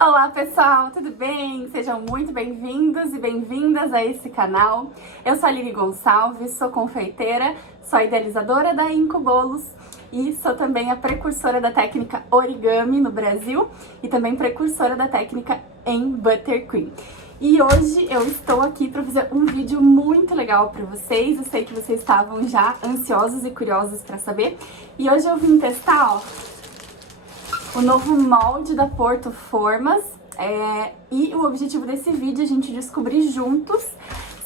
Olá pessoal, tudo bem? Sejam muito bem-vindos e bem-vindas a esse canal. Eu sou a Lili Gonçalves, sou confeiteira, sou a idealizadora da Inco Bolos e sou também a precursora da técnica origami no Brasil e também precursora da técnica em buttercream. E hoje eu estou aqui para fazer um vídeo muito legal para vocês. Eu sei que vocês estavam já ansiosos e curiosos para saber. E hoje eu vim testar, ó, o novo molde da Porto Formas, e o objetivo desse vídeo é a gente descobrir juntos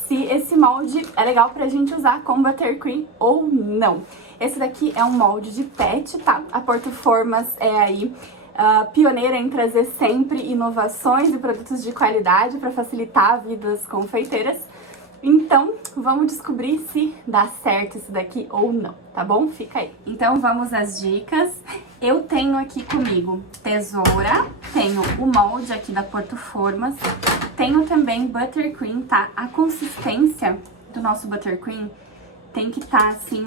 se esse molde é legal pra gente usar com buttercream ou não. Esse daqui é um molde de pet, tá? A Porto Formas é aí pioneira em trazer sempre inovações e produtos de qualidade para facilitar a vida das confeiteiras. Então, vamos descobrir se dá certo isso daqui ou não, tá bom? Fica aí. Então, vamos às dicas. Eu tenho aqui comigo tesoura, tenho o molde aqui da Porto Formas, tenho também buttercream, tá? A consistência do nosso buttercream tem que estar assim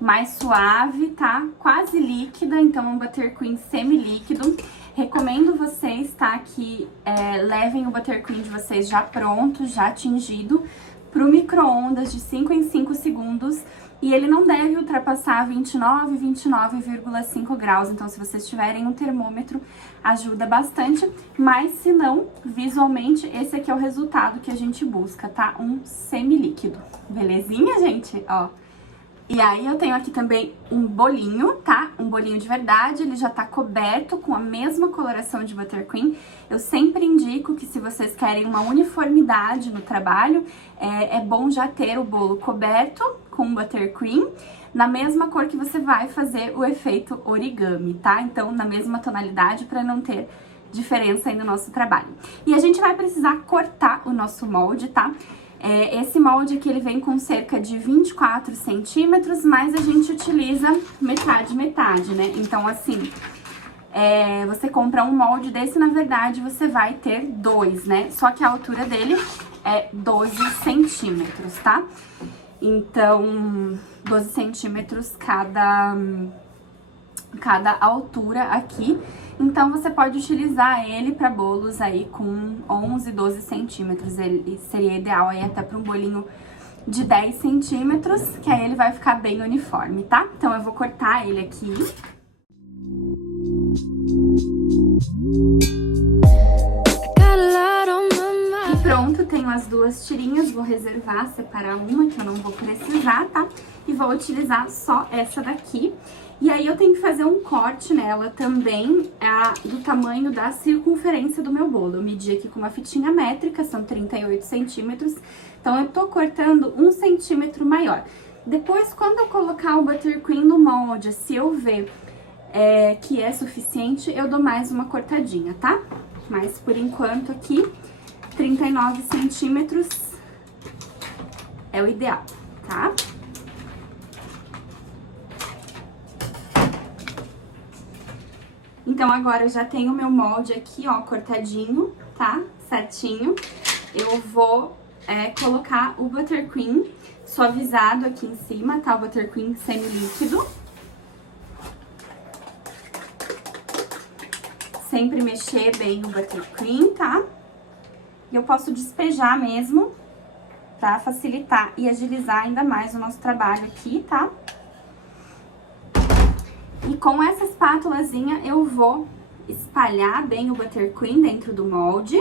mais suave, tá? Quase líquida, então um buttercream semi-líquido. Recomendo vocês, tá, que levem o buttercream de vocês já pronto, já tingido, pro micro-ondas de 5 em 5 segundos. E ele não deve ultrapassar 29,5 graus. Então, se vocês tiverem um termômetro, ajuda bastante. Mas, se não, visualmente, esse aqui é o resultado que a gente busca, tá? Um semi-líquido. Belezinha, gente? Ó. E aí, eu tenho aqui também um bolinho, tá? Um bolinho de verdade, ele já tá coberto com a mesma coloração de buttercream. Eu sempre indico que se vocês querem uma uniformidade no trabalho, é bom já ter o bolo coberto com buttercream, na mesma cor que você vai fazer o efeito origami, tá? Então, na mesma tonalidade, para não ter diferença aí no nosso trabalho. E a gente vai precisar cortar o nosso molde, tá? Esse molde aqui, ele vem com cerca de 24 centímetros, mas a gente utiliza metade, né? Então, assim, você compra um molde desse, na verdade, você vai ter dois, né? Só que a altura dele é 12 centímetros, tá? Então, 12 centímetros cada altura aqui. Então, você pode utilizar ele para bolos aí com 11, 12 centímetros. Ele seria ideal aí até para um bolinho de 10 centímetros, que aí ele vai ficar bem uniforme, tá? Então, eu vou cortar ele aqui. E pronto, tenho as duas tirinhas, vou reservar, separar uma que eu não vou precisar, tá? E vou utilizar só essa daqui. E aí eu tenho que fazer um corte nela também, do tamanho da circunferência do meu bolo. Eu medi aqui com uma fitinha métrica, são 38 centímetros. Então eu tô cortando 1 centímetro maior. Depois, quando eu colocar o buttercream no molde, se eu ver que é suficiente, eu dou mais uma cortadinha, tá? Mas por enquanto aqui, 39 centímetros é o ideal, tá? Então, agora eu já tenho o meu molde aqui, ó, cortadinho, tá? Certinho. Eu vou colocar o buttercream suavizado aqui em cima, tá? O buttercream semi-líquido. Sempre mexer bem o buttercream, tá? E eu posso despejar mesmo, pra facilitar e agilizar ainda mais o nosso trabalho aqui, tá? E com essa espátulazinha eu vou espalhar bem o buttercream dentro do molde.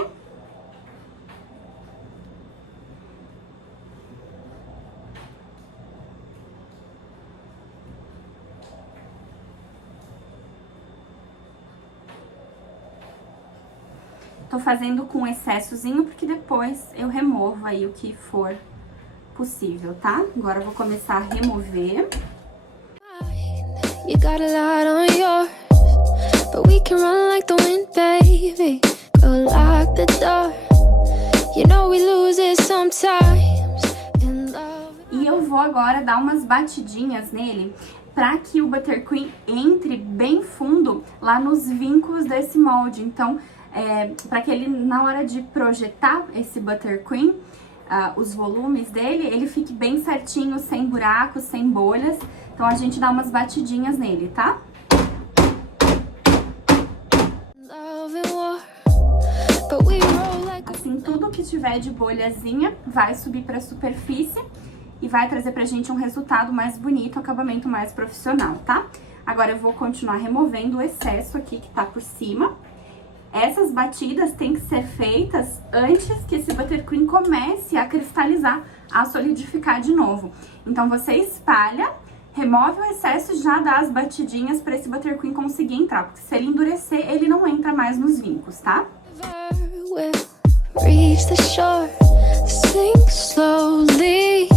Tô fazendo com excessozinho porque depois eu removo aí o que for possível, tá? Agora eu vou começar a remover. You got a lot on yours, but we can run like the wind, baby. Go lock the door. You know we lose it sometimes in love. E eu vou agora dar umas batidinhas nele para que o buttercream entre bem fundo lá nos vincos desse molde. Então, para que ele, na hora de projetar esse buttercream, os volumes dele, ele fique bem certinho, sem buracos, sem bolhas. Então, a gente dá umas batidinhas nele, tá? but we roll like a... Assim, tudo que tiver de bolhazinha vai subir pra superfície e vai trazer pra gente um resultado mais bonito, um acabamento mais profissional, tá? Agora eu vou continuar removendo o excesso aqui que tá por cima. Essas batidas têm que ser feitas antes que esse buttercream comece a cristalizar, a solidificar de novo. Então você espalha, remove o excesso e já dá as batidinhas para esse buttercream conseguir entrar, porque se ele endurecer, ele não entra mais nos vincos, tá? We'll reach the shore, sink slowly,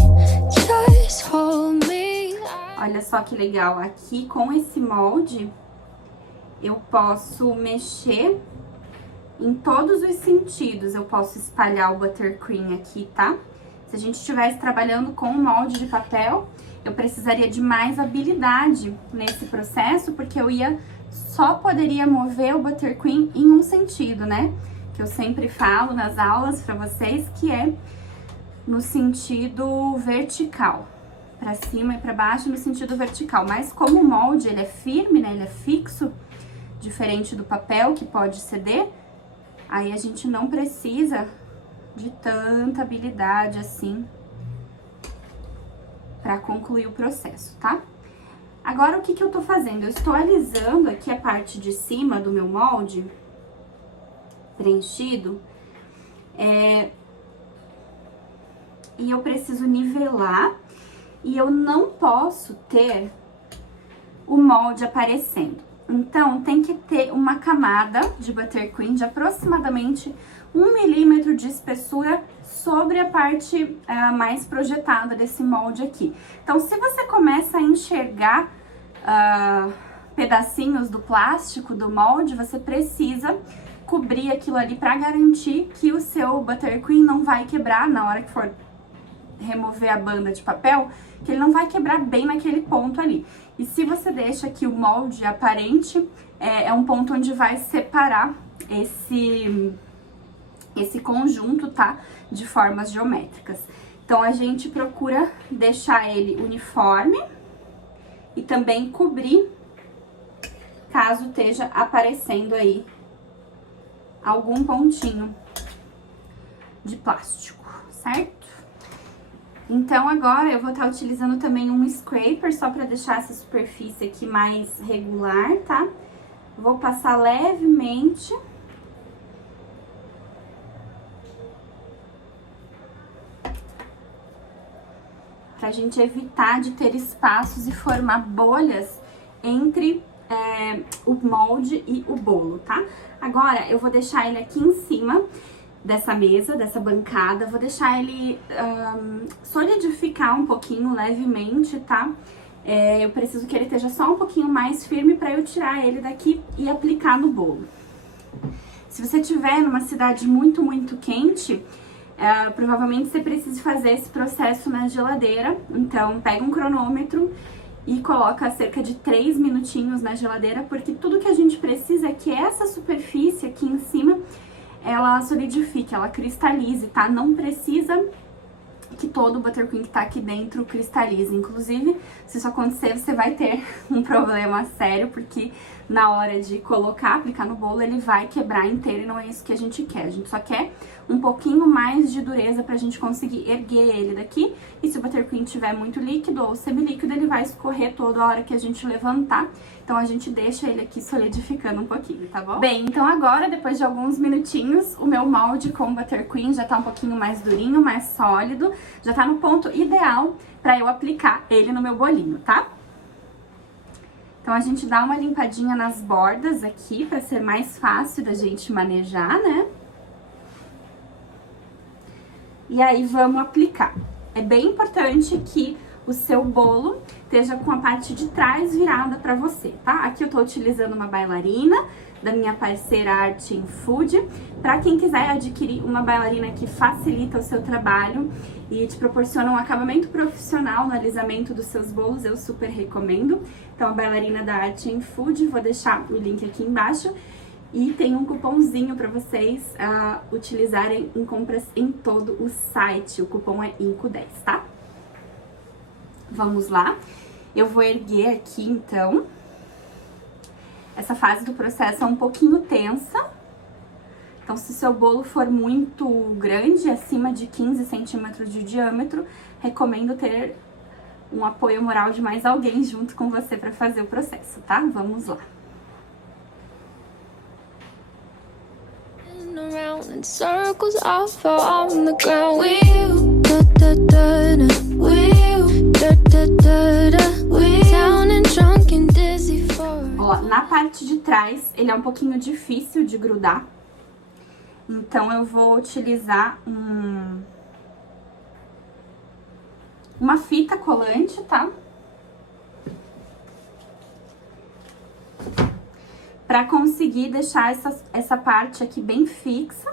just hold me. Olha só que legal, aqui com esse molde eu posso mexer em todos os sentidos. Eu posso espalhar o buttercream aqui, tá? Se a gente estivesse trabalhando com um molde de papel, eu precisaria de mais habilidade nesse processo, porque eu só poderia mover o buttercream em um sentido, né? Que eu sempre falo nas aulas pra vocês, que é no sentido vertical. Pra cima e pra baixo no sentido vertical. Mas como o molde, ele é firme, né? Ele é fixo, diferente do papel, que pode ceder, aí a gente não precisa de tanta habilidade assim para concluir o processo, tá? Agora, o que eu tô fazendo? Eu estou alisando aqui a parte de cima do meu molde preenchido, e eu preciso nivelar, e eu não posso ter o molde aparecendo. Então, tem que ter uma camada de buttercream de aproximadamente 1 milímetro de espessura sobre a parte mais projetada desse molde aqui. Então, se você começa a enxergar pedacinhos do plástico do molde, você precisa cobrir aquilo ali para garantir que o seu buttercream não vai quebrar na hora que for remover a banda de papel, que ele não vai quebrar bem naquele ponto ali. E se você deixa aqui o molde aparente, é um ponto onde vai separar esse conjunto, tá? De formas geométricas. Então, a gente procura deixar ele uniforme e também cobrir, caso esteja aparecendo aí algum pontinho de plástico, certo? Então, agora eu vou estar utilizando também um scraper, só para deixar essa superfície aqui mais regular, tá? Vou passar levemente. Pra gente evitar de ter espaços e formar bolhas entre o molde e o bolo, tá? Agora, eu vou deixar ele aqui em cima dessa mesa, dessa bancada, vou deixar ele solidificar um pouquinho, levemente, tá? Eu preciso que ele esteja só um pouquinho mais firme pra eu tirar ele daqui e aplicar no bolo. Se você estiver numa cidade muito, muito quente, provavelmente você precisa fazer esse processo na geladeira. Então, pega um cronômetro e coloca cerca de 3 minutinhos na geladeira, porque tudo que a gente precisa é que essa superfície aqui em cima ela solidifique, ela cristalize, tá? Não precisa que todo o buttercream que tá aqui dentro cristalize. Inclusive, se isso acontecer, você vai ter um problema sério, porque na hora de colocar, aplicar no bolo, ele vai quebrar inteiro e não é isso que a gente quer. A gente só quer um pouquinho mais de dureza pra gente conseguir erguer ele daqui. E se o buttercream tiver muito líquido ou semilíquido, ele vai escorrer toda a hora que a gente levantar. Então, a gente deixa ele aqui solidificando um pouquinho, tá bom? Bem, então agora, depois de alguns minutinhos, o meu molde com buttercream já tá um pouquinho mais durinho, mais sólido. Já tá no ponto ideal pra eu aplicar ele no meu bolinho, tá? Então, a gente dá uma limpadinha nas bordas aqui, pra ser mais fácil da gente manejar, né? E aí, vamos aplicar. É bem importante que o seu bolo esteja com a parte de trás virada pra você, tá? Aqui eu tô utilizando uma bailarina da minha parceira Art in Food. Pra quem quiser adquirir uma bailarina que facilita o seu trabalho e te proporciona um acabamento profissional no alisamento dos seus bolos, eu super recomendo. Então, a bailarina da Art in Food, vou deixar o link aqui embaixo. E tem um cupomzinho para vocês utilizarem em compras em todo o site. O cupom é INCO10, tá? Vamos lá. Eu vou erguer aqui, então. Essa fase do processo é um pouquinho tensa. Então, se seu bolo for muito grande, acima de 15 centímetros de diâmetro, recomendo ter um apoio moral de mais alguém junto com você para fazer o processo, tá? Vamos lá. In circles off on the ground. Down and drunk and dizzy for. Ó, na parte de trás, ele é um pouquinho difícil de grudar. Então, eu vou utilizar uma fita colante, tá? Pra conseguir deixar essa parte aqui bem fixa.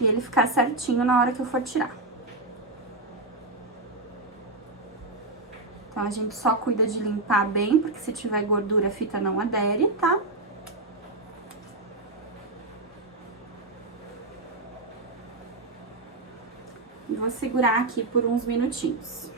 E ele ficar certinho na hora que eu for tirar. Então, a gente só cuida de limpar bem, porque se tiver gordura, a fita não adere, tá? E vou segurar aqui por uns minutinhos.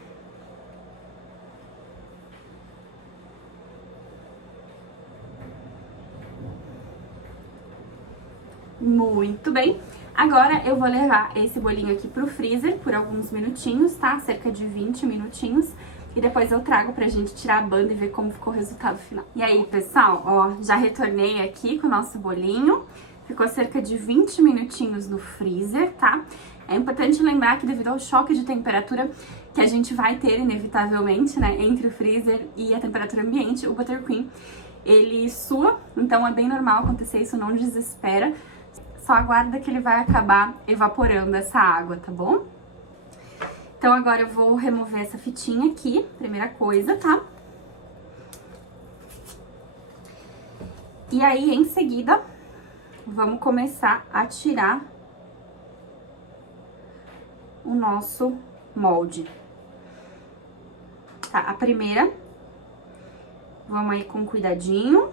Muito bem. Agora, eu vou levar esse bolinho aqui pro freezer por alguns minutinhos, tá? Cerca de 20 minutinhos. E depois eu trago pra gente tirar a banda e ver como ficou o resultado final. E aí, pessoal, ó, já retornei aqui com o nosso bolinho. Ficou cerca de 20 minutinhos no freezer, tá? É importante lembrar que devido ao choque de temperatura que a gente vai ter, inevitavelmente, né, entre o freezer e a temperatura ambiente, o buttercream, ele sua, então é bem normal acontecer isso, não desespera. Só aguarda que ele vai acabar evaporando essa água, tá bom? Então, agora eu vou remover essa fitinha aqui, primeira coisa, tá? E aí, em seguida, vamos começar a tirar o nosso molde. Tá, a primeira, vamos aí com cuidadinho.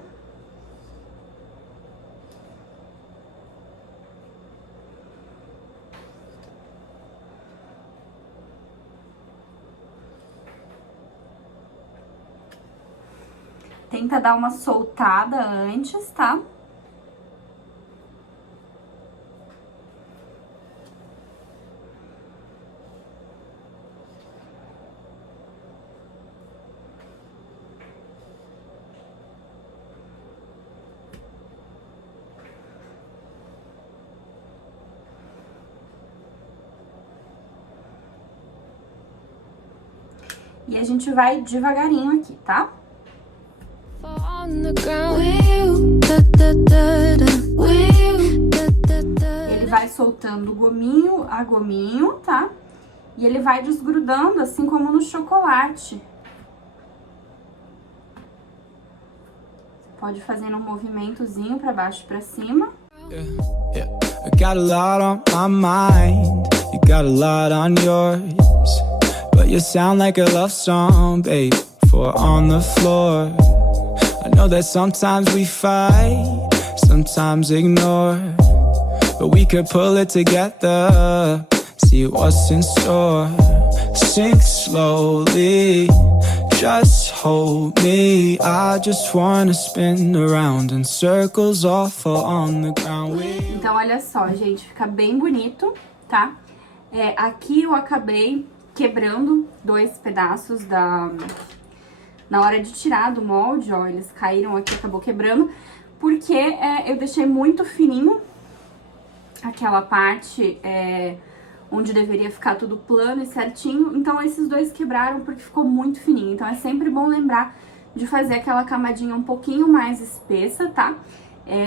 Tenta dar uma soltada antes, tá? E a gente vai devagarinho aqui, tá? Ele vai soltando gominho a gominho, tá? E ele vai desgrudando, assim como no chocolate. Pode fazer um movimentozinho pra baixo e pra cima. Yeah. I got a lot on my mind, you got a lot on yours, but you sound like a love song, babe, for on the floor. I know that sometimes we fight, sometimes ignore, but we could pull it together, see what's in store. Sink slowly, just hold me. I just wanna spin around in circles, all fall on the ground. Então, olha só, gente, fica bem bonito, tá? Aqui eu acabei quebrando 2 pedaços na hora de tirar do molde, ó, eles caíram aqui, acabou quebrando, porque eu deixei muito fininho aquela parte onde deveria ficar tudo plano e certinho, então esses 2 quebraram porque ficou muito fininho. Então é sempre bom lembrar de fazer aquela camadinha um pouquinho mais espessa, tá?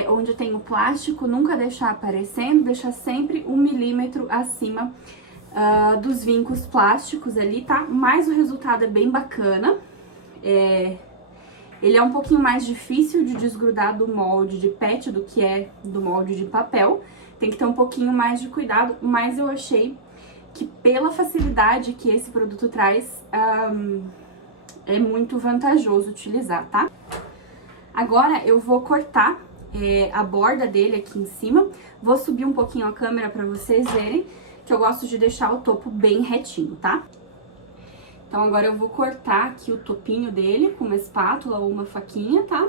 Onde tem o plástico, nunca deixar aparecendo, deixar sempre 1 milímetro acima dos vincos plásticos ali, tá? Mas o resultado é bem bacana. Ele é um pouquinho mais difícil de desgrudar do molde de PET do que é do molde de papel. Tem que ter um pouquinho mais de cuidado, mas eu achei que pela facilidade que esse produto traz, é muito vantajoso utilizar, tá? Agora eu vou cortar a borda dele aqui em cima. Vou subir um pouquinho a câmera pra vocês verem que eu gosto de deixar o topo bem retinho, tá? Então, agora eu vou cortar aqui o topinho dele com uma espátula ou uma faquinha, tá?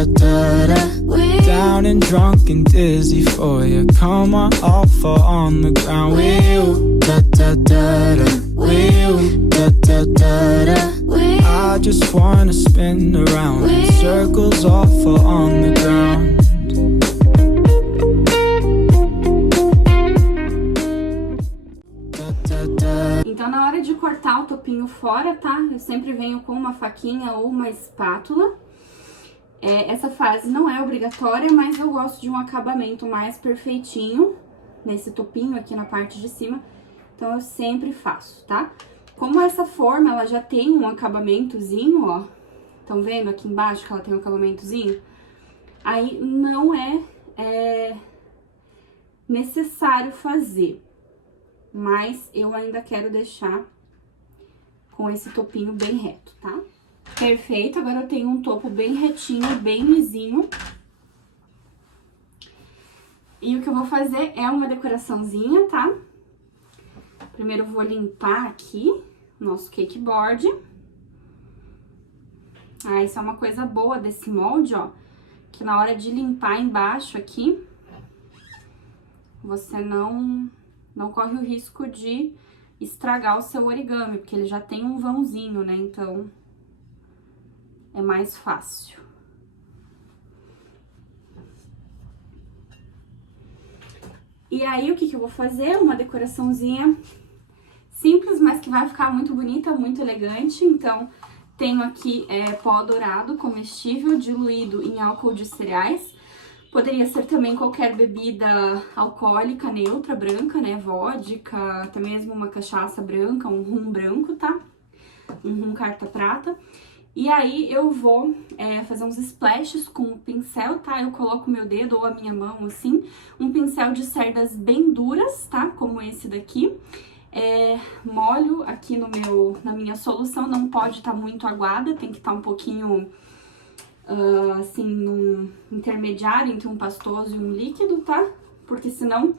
da da da. Down and drunk and dizzy for you. Come on, I'll fall on the ground with you. Da da da da. With you. Da da da da. I just wanna spin around in circles, all fall on the ground. Então, na hora de cortar o topinho fora, tá? Eu sempre venho com uma faquinha ou uma espátula. Essa fase não é obrigatória, mas eu gosto de um acabamento mais perfeitinho nesse topinho aqui na parte de cima. Então, eu sempre faço, tá? Como essa forma, ela já tem um acabamentozinho, ó. Estão vendo aqui embaixo que ela tem um acabamentozinho? Aí, não é necessário fazer. Mas eu ainda quero deixar com esse topinho bem reto, tá? Perfeito, agora eu tenho um topo bem retinho, bem lisinho. E o que eu vou fazer é uma decoraçãozinha, tá? Primeiro eu vou limpar aqui o nosso cake board. Isso é uma coisa boa desse molde, ó. Que na hora de limpar embaixo aqui, você não corre o risco de estragar o seu origami, porque ele já tem um vãozinho, né? Então, é mais fácil. E aí, o que eu vou fazer? Uma decoraçãozinha simples, mas que vai ficar muito bonita, muito elegante. Então, tenho aqui pó dourado comestível diluído em álcool de cereais. Poderia ser também qualquer bebida alcoólica neutra, branca, né? Vodka, até mesmo uma cachaça branca, um rum branco, tá? Um rum carta prata. E aí eu vou fazer uns splashes com o pincel, tá? Eu coloco o meu dedo ou a minha mão, assim. Um pincel de cerdas bem duras, tá? Como esse daqui. Molho aqui na minha solução, não pode estar muito aguada, tem que estar um pouquinho... assim, num intermediário entre um pastoso e um líquido, tá? Porque senão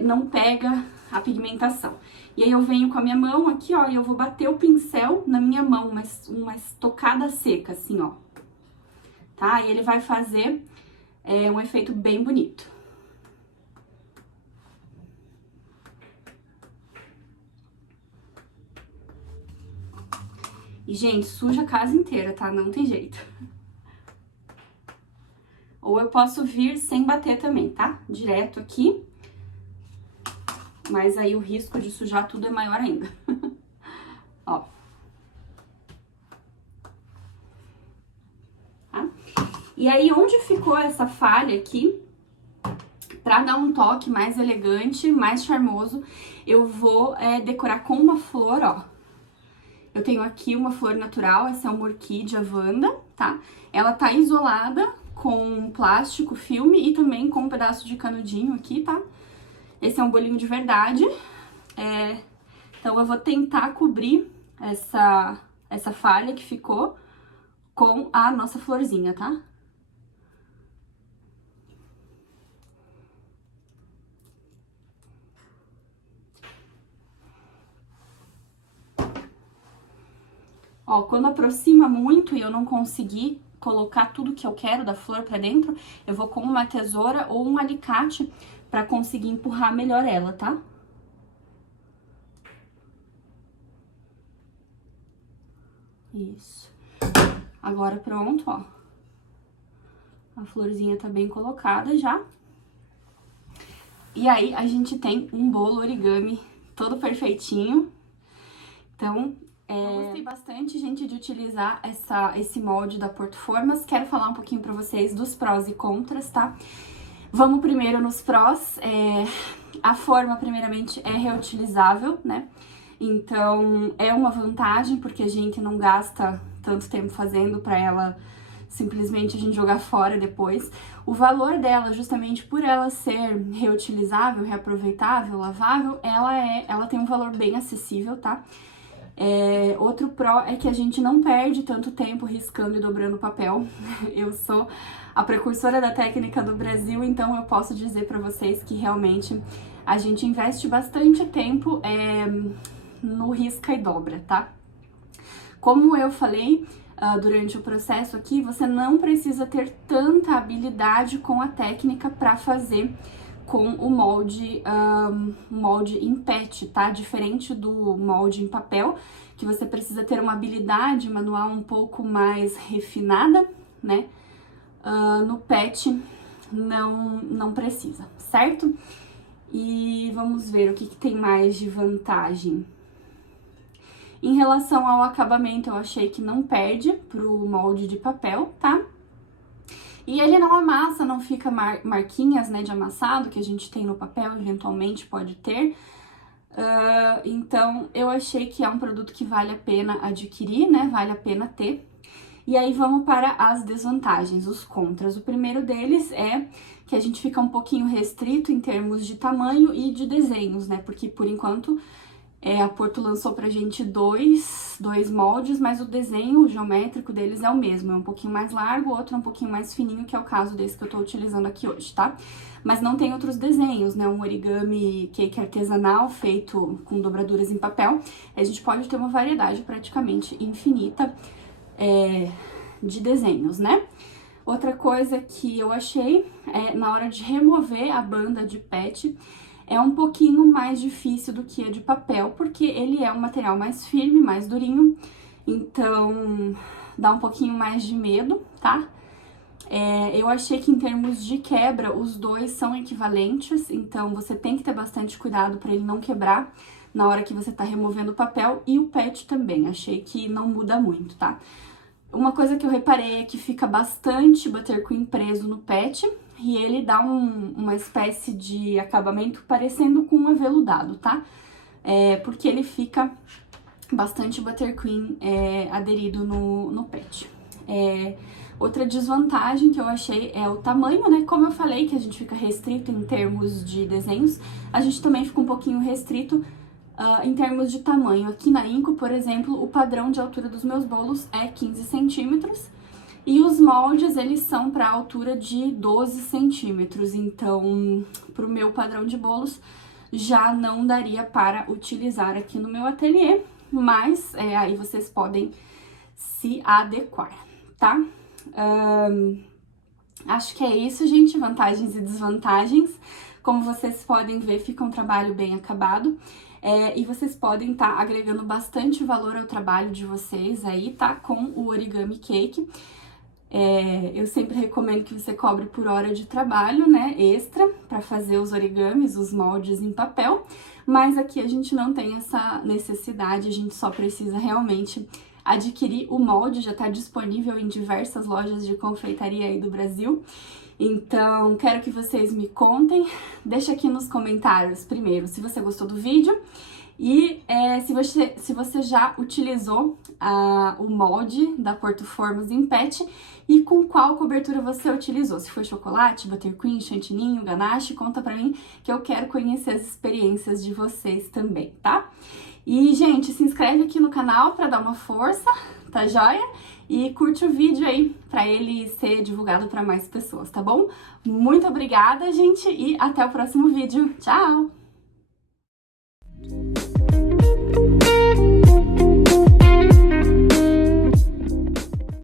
não pega a pigmentação. E aí eu venho com a minha mão aqui, ó, e eu vou bater o pincel na minha mão, uma estocada seca, assim, ó. Tá? E ele vai fazer um efeito bem bonito. E, gente, suja a casa inteira, tá? Não tem jeito. Ou eu posso vir sem bater também, tá? Direto aqui. Mas aí o risco de sujar tudo é maior ainda. Ó. Tá? E aí, onde ficou essa falha aqui, pra dar um toque mais elegante, mais charmoso, eu vou decorar com uma flor, ó. Eu tenho aqui uma flor natural, essa é uma orquídea Wanda, tá? Ela tá isolada com plástico, filme e também com um pedaço de canudinho aqui, tá? Esse é um bolinho de verdade. Então, eu vou tentar cobrir essa falha que ficou com a nossa florzinha, tá? Ó, quando aproxima muito e eu não conseguir colocar tudo que eu quero da flor pra dentro, eu vou com uma tesoura ou um alicate pra conseguir empurrar melhor ela, tá? Isso. Agora pronto, ó. A florzinha tá bem colocada já. E aí, a gente tem um bolo origami todo perfeitinho. Então... eu gostei bastante, gente, de utilizar esse molde da Porto Formas. Quero falar um pouquinho pra vocês dos prós e contras, tá? Vamos primeiro nos prós. A forma, primeiramente, é reutilizável, né? Então, é uma vantagem, porque a gente não gasta tanto tempo fazendo pra ela simplesmente a gente jogar fora depois. O valor dela, justamente por ela ser reutilizável, reaproveitável, lavável, ela tem um valor bem acessível, tá? Outro pró é que a gente não perde tanto tempo riscando e dobrando papel. Eu sou a precursora da técnica do Brasil, então eu posso dizer pra vocês que realmente a gente investe bastante tempo no risca e dobra, tá? Como eu falei, durante o processo aqui, você não precisa ter tanta habilidade com a técnica para fazer com o molde em PET, tá? Diferente do molde em papel, que você precisa ter uma habilidade manual um pouco mais refinada, né? No PET não precisa, certo? E vamos ver o que tem mais de vantagem. Em relação ao acabamento, eu achei que não perde pro molde de papel, tá? E ele não amassa, não fica marquinhas, né, de amassado, que a gente tem no papel, eventualmente pode ter. Então, eu achei que é um produto que vale a pena adquirir, né, vale a pena ter. E aí, vamos para as desvantagens, os contras. O primeiro deles é que a gente fica um pouquinho restrito em termos de tamanho e de desenhos, né, porque por enquanto a Porto lançou pra gente dois moldes, mas o desenho geométrico deles é o mesmo, é um pouquinho mais largo, o outro é um pouquinho mais fininho, que é o caso desse que eu tô utilizando aqui hoje, tá? Mas não tem outros desenhos, né? Um origami cake artesanal feito com dobraduras em papel. A gente pode ter uma variedade praticamente infinita de desenhos, né? Outra coisa que eu achei é na hora de remover a banda de PET, é um pouquinho mais difícil do que a de papel, porque ele é um material mais firme, mais durinho, então dá um pouquinho mais de medo, tá? Eu achei que em termos de quebra, os dois são equivalentes, então você tem que ter bastante cuidado para ele não quebrar na hora que você tá removendo o papel, e o PET também, achei que não muda muito, tá? Uma coisa que eu reparei é que fica bastante buttercream preso no PET, e ele dá uma espécie de acabamento parecendo com um aveludado, tá? Porque ele fica bastante buttercream aderido no PET. Outra desvantagem que eu achei é o tamanho, né? Como eu falei que a gente fica restrito em termos de desenhos, a gente também fica um pouquinho restrito em termos de tamanho. Aqui na Inco, por exemplo, o padrão de altura dos meus bolos é 15 centímetros, e os moldes, eles são para a altura de 12 centímetros, então, para o meu padrão de bolos, já não daria para utilizar aqui no meu ateliê, mas aí vocês podem se adequar, tá? Acho que é isso, gente, vantagens e desvantagens. Como vocês podem ver, fica um trabalho bem acabado. E vocês podem estar agregando bastante valor ao trabalho de vocês aí, tá? Com o origami cake. Eu sempre recomendo que você cobre por hora de trabalho, né, extra, para fazer os origamis, os moldes em papel, mas aqui a gente não tem essa necessidade, a gente só precisa realmente adquirir o molde, já está disponível em diversas lojas de confeitaria aí do Brasil. Então, quero que vocês me contem, deixa aqui nos comentários, primeiro, se você gostou do vídeo, e se você já utilizou o molde da Porto Formas em PET e com qual cobertura você utilizou. Se foi chocolate, buttercream, chantininho, ganache, conta pra mim que eu quero conhecer as experiências de vocês também, tá? E, gente, se inscreve aqui no canal pra dar uma força, tá joia? E curte o vídeo aí pra ele ser divulgado pra mais pessoas, tá bom? Muito obrigada, gente, e até o próximo vídeo. Tchau!